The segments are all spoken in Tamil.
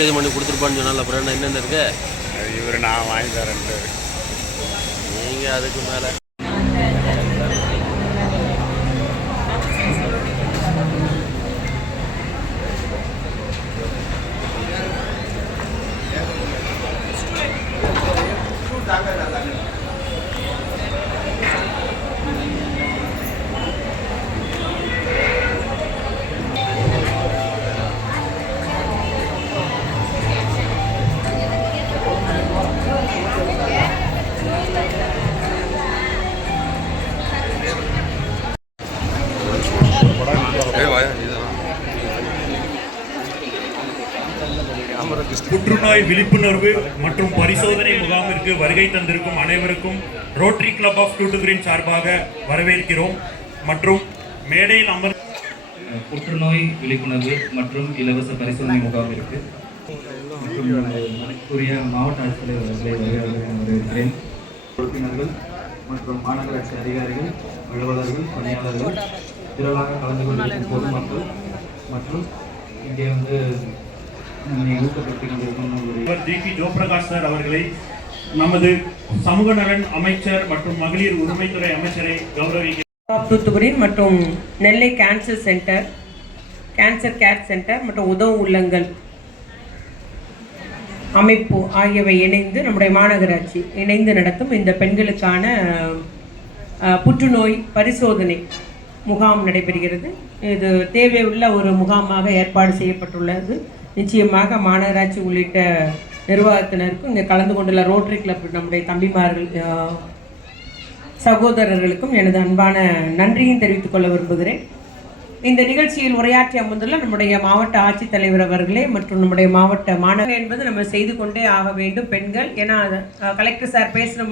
இது பண்ணி கொடுத்துருப்பான்னு சொன்னால அப்புறம் என்ன என்னென்ன இருக்கு? இவர் நான் வாங்கி தரேன்ட்டு. நீங்கள் அதுக்கு மேலே புற்றுநோய் விழிப்புணர்வு மற்றும் பரிசோதனை முகாமிற்கு வருகை தந்திருக்கும் அனைவருக்கும் ரோட்டரி கிளப் ஆஃப் டூட்டுகிரின் சார்பாக வரவேற்கிறோம். மற்றும் மேடையில் அமர் புற்றுநோய் விழிப்புணர்வு மற்றும் இலவச பரிசோதனை முகாமிற்கு மற்றும் மதிப்புரிய மாவட்ட ஆட்சித்தலைவர் அவர்களை வரவேற்கிறேன் உறுப்பினர்கள் மற்றும் மாநகராட்சி அதிகாரிகள் அலுவலர்கள் பணியாளர்கள் திரளாக கலந்து கொண்டிருக்கும் பொதுமக்கள் மற்றும் இங்கே வந்து நம்மை ஊக்கப்படுத்திக் கொண்டிருக்கும் நம்முடைய ஜி பி ஜோபிரகாஷ் சார் அவர்களை நமது சமூக நலன் அமைச்சர் மற்றும் மகளிர் உரிமைத்துறை அமைச்சரை கௌரவிக்க தூத்துக்குடி மற்றும் Nellai cancer centre cancer care centre மற்றும் உதவு உள்ளங்கள் அமைப்பு ஆகியவை இணைந்து நம்முடைய மாநகராட்சி இணைந்து நடத்தும் இந்த பெண்களுக்கான புற்றுநோய் பரிசோதனை முகாம் நடைபெறுகிறது. இது தேவையுள்ள ஒரு முகாமாக ஏற்பாடு செய்யப்பட்டுள்ளது. நிச்சயமாக மாநகராட்சி உள்ளிட்ட நிர்வாகத்தினருக்கும் இங்கே கலந்து கொண்டுள்ள ரோட்டரி கிளப் நம்முடைய தம்பிமார்கள் சகோதரர்களுக்கும் எனது அன்பான நன்றியும் தெரிவித்துக் கொள்ள விரும்புகிறேன். இந்த நிகழ்ச்சியில் உரையாற்றி அமர்ந்துள்ள நம்முடைய மாவட்ட ஆட்சித்தலைவர் அவர்களே மற்றும் நம்முடைய மாவட்ட மாணவர் என்பது நம்ம செய்து கொண்டே ஆக வேண்டும் பெண்கள். ஏன்னா கலெக்டர் சார் பேசுகிற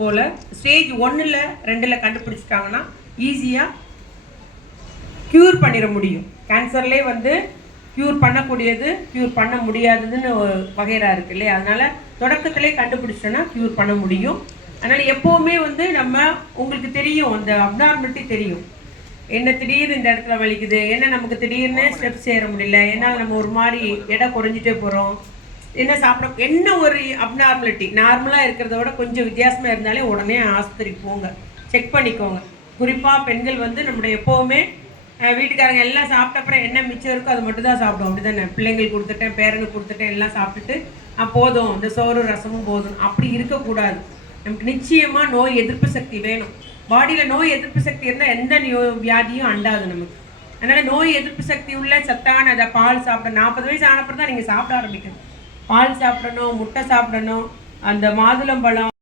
போல ஸ்டேஜ் ஒன்றில் ரெண்டில் கண்டுபிடிச்சிட்டாங்கன்னா ஈஸியாக க்யூர் பண்ணிட முடியும். கேன்சர்லேயே வந்து க்யூர் பண்ணக்கூடியது க்யூர் பண்ண முடியாததுன்னு வகைரா இருக்கு இல்லையா? அதனால தொடக்கத்திலே கண்டுபிடிச்சோன்னா க்யூர் பண்ண முடியும். அதனால எப்போவுமே வந்து நம்ம உங்களுக்கு தெரியும் அந்த அப்நார்மலிட்டி தெரியும். என்ன திடீர்னு இந்த இடத்துல வலிக்குது என்ன நமக்கு திடீர்னு ஸ்டெப்ஸ் ஏற முடியல ஏன்னா நம்ம ஒரு மாதிரி எடை குறைஞ்சிட்டே போகிறோம் என்ன சாப்பிட என்ன ஒரு அப்நார்மலிட்டி நார்மலாக இருக்கிறத விட கொஞ்சம் வித்தியாசமாக இருந்தாலே உடனே ஆஸ்பத்திரி போங்க. செக் பண்ணிக்கோங்க. குறிப்பாக பெண்கள் வந்து நம்முடைய எப்போவுமே வீட்டுக்காரங்க எல்லாம் சாப்பிட்ட அப்புறம் என்ன மிச்சம் இருக்கோ அது மட்டும் தான் சாப்பிடும் அப்படி தானே பிள்ளைங்களுக்கு கொடுத்துட்டேன் பேரனுக்கு கொடுத்துட்டேன் எல்லாம் சாப்பிட்டுட்டு போதும். இந்த சோறு ரசமும் போதும். அப்படி இருக்கக்கூடாது. நமக்கு நிச்சயமாக நோய் எதிர்ப்பு சக்தி வேணும். பாடியில் நோய் எதிர்ப்பு சக்தி இருந்தால் எந்த நியோ வியாதியும் அண்டாது நமக்கு. அதனால் நோய் எதிர்ப்பு சக்தி உள்ள சத்தான அதை பால் சாப்பிட நாற்பது வயசு ஆனப்பறம் தான் நீங்கள் சாப்பிட ஆரம்பிக்கணும். பால் சாப்பிடணும் முட்டை சாப்பிடணும் அந்த மாதுளம்பழம்